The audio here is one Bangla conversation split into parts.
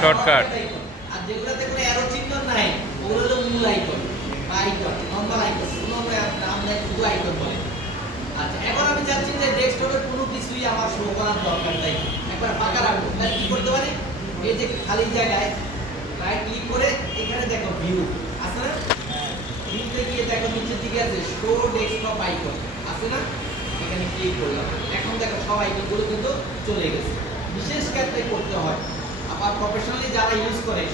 শর্টকাট। আর যেগুলোতে কোনো অ্যারো চিহ্ন নাই ওগুলো হলো মূল আইকন বা আইকন নরমাল আইকন, কোনো নাম নাই, শুধু আইকন বলে। আচ্ছা, এখন আমি চাচ্ছি যে ডেস্কটপে কোনো কিছুই আমার শো করার দরকার নাই, একবার ফাঁকা রাখবো। তাহলে কি করতে পারি? এই যে খালি জায়গায় রাইট ক্লিক করে এখানে দেখো ভিউ আছে না, ভিউতে গিয়ে দেখো নিচের দিকে আছে শো ডেস্কটপ আইকন আছে না, এখানে ক্লিক করলাম। এখন দেখো সব আইকনগুলো কিন্তু চলে গেছে। বিশেষ ক্ষেত্রে করতে হয়, আবার প্রফেশনালি যারা ইউজ করে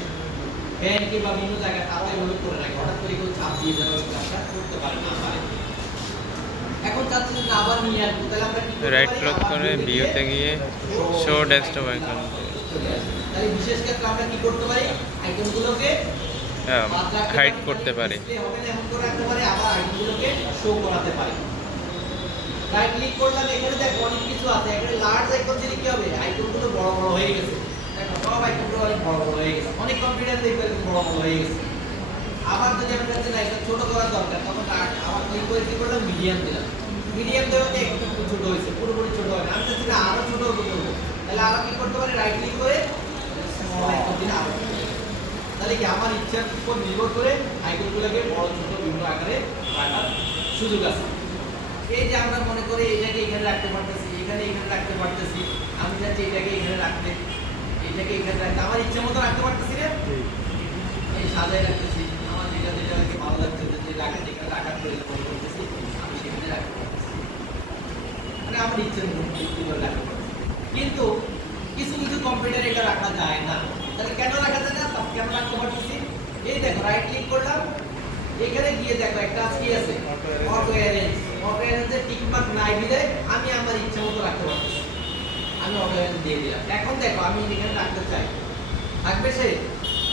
ব্যাংকে বা বিভিন্ন জায়গায় তারা এভাবে করে রাখে, হঠাৎ করে কেউ চাপ দিয়ে যেন কাজটা করতে পারে না পারে। এখন চাচ্ছি যে আবার নিয়ে আসবো, তাহলে আমরা কি করতে পারি? রাইট ক্লিক করে ভিউতে গিয়ে শো ডেস্কটপ আইকন। তাহলে বিশেষ ক্ষেত্রে আমরা কি করতে পারি? আইকনগুলোকে হাইড করতে পারি। ডিসপ্লে হবে না এমন করে রাখতে পারি, আবার আইকনগুলোকে শো করাতে পারি। রাইট ক্লিক করলাম, এখানে দেখো অনেক কিছু আছে। এখানে লার্জ আইকন দিলে কি হবে? আইকনগুলো বড় বড় হয়ে গেছে। দেখো সব আইকনগুলো অনেক বড় বড় হয়ে গেছে। অনেক কম্পিউটার দেখবেন বড় বড় হয়ে গেছে। আবার যদি আমি চাচ্ছি না এটা ছোট করার দরকার, তখন আবার ক্লিক করে কি করলাম? মিডিয়াম দিলাম। মিডিয়াম দেওয়াতে একটু ছোট হয়েছে, পুরোপুরি ছোট হয় না। আমি চাচ্ছি না আরো ছোট করবো, তাহলে আবার কি করতে পারি? রাইট ক্লিক করে স্মল আইকন দিলে আরো ছোট হবে। তাহলে কি আমার ইচ্ছার উপর নির্ভর করে আইকনগুলোকে বড় ছোট বিভিন্ন আকারে রাখার সুযোগ আছে। এই যে আমরা মনে করি এটাকে এখানে রাখতে পারতেছি, এখানে রাখতে পারতেছি, আমি চাচ্ছি এটাকে এখানে রাখতে, এটাকে এখানে রাখতে, আমার ইচ্ছা মতো রাখতে পারতেছি না, এই সাজায় রাখতেছি। আমার যেটা ভালো লাগছে যে রাখা যেখানে রাখার প্রয়োজন মনে করতেছি আমি সেখানে রাখতে পারতেছি, মানে আমার ইচ্ছার মতো রাখতে পারতেছি। কিন্তু কিছু কিছু কম্পিউটারে এটা রাখা যায় না। তাহলে কেন রাখা যায় না? কেন রাখতে পারতেছি? এই দেখো রাইট ক্লিক করলাম, এখানে গিয়ে দেখো একটা কি আছে? Auto arrange. অটো অ্যারেঞ্জে টিক মার্ক নাই দিলে আমি আমার ইচ্ছা মতো রাখতে পারতেছি। আমি অটো অ্যারেঞ্জ দিয়ে দিলাম। এখন দেখো আমি এখানে রাখতে চাই, থাকবে সে?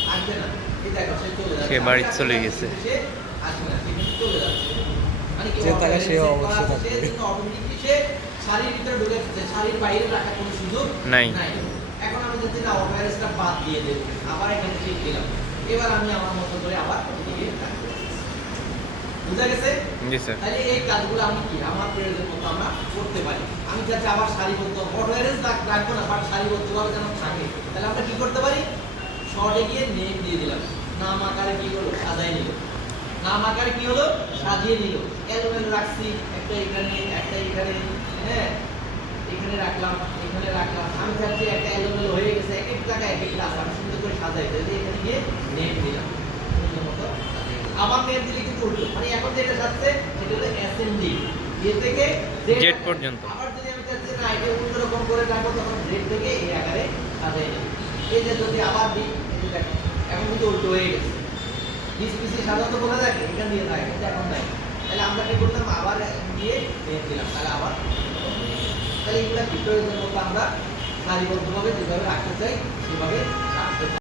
থাকবে না। এই দেখো সে চলে যাচ্ছে, সে বাড়ি চলে গেছে। সে আসবে না, সে কিন্তু চলে যাচ্ছে। মানে কি যে তাকে সে অবশ্যই থাকবে, সে কিন্তু অটোমেটিকলি সে শাড়ির ভিতরে ঢুকে যাচ্ছে, শাড়ির বাইরে রাখার কোনো সুযোগ নাই। এখন আমি যদি না অটো অ্যারেঞ্জটা বাদ দিয়ে দেব, আবার এখানে ক্লিক দিলাম, এবার আমি আমার মতো করে আবার এদিকে রাখবো। বুঝা গেছে? জি স্যার। তাহলে এই কাজগুলো আমি কি আমার প্রয়োজন মতো আমরা করতে পারি। আমি চাচ্ছি আবার সারিবদ্ধ অটো অ্যারেঞ্জ রাখবো না, বাট সারিবদ্ধভাবে যেন থাকে। তাহলে আমরা কি করতে পারি? শর্টে গিয়ে নেম দিয়ে দিলাম, নাম আকারে কি হলো? সাজাই নিল। নাম আকারে কি হলো? সাজিয়ে নিল। এলোমেলো রাখছি, একটা এখানে একটা এখানে, হ্যাঁ এখানে রাখলাম এখানে রাখলাম। আমি চাচ্ছি একটা এলোমেলো হয়ে গেছে, এক এক জায়গায় এক একটা আছে, আমি সুন্দর করে সাজাই দিই। এখানে গিয়ে নেম দিলাম, সুন্দর মতো আমার নেম দিলে কিন্তু উল্টো, মানে এখন যেটা যাচ্ছে সেটা হলো অ্যাসেন্ডিং, এ থেকে জেড পর্যন্ত। আবার যদি আমি চাচ্ছি না এটা উল্টো রকম করে রাখবো, তখন জেড থেকে এই আকারে সাজাই নেব। এই যে যদি আবার দিই, এই যে দেখো এখন কিন্তু উল্টো হয়ে গেছে। পিসি সাধারণত বোঝা যায় এখান দিয়ে থাকে, কিন্তু এখন নাই। তাহলে আমরা কি করতাম? আবার দিয়ে নেম দিলাম, তাহলে আবার। তাহলে এগুলা কি প্রয়োজন মতো আমরা সারিবদ্ধভাবে যেভাবে রাখতে চাই সেভাবে রাখতে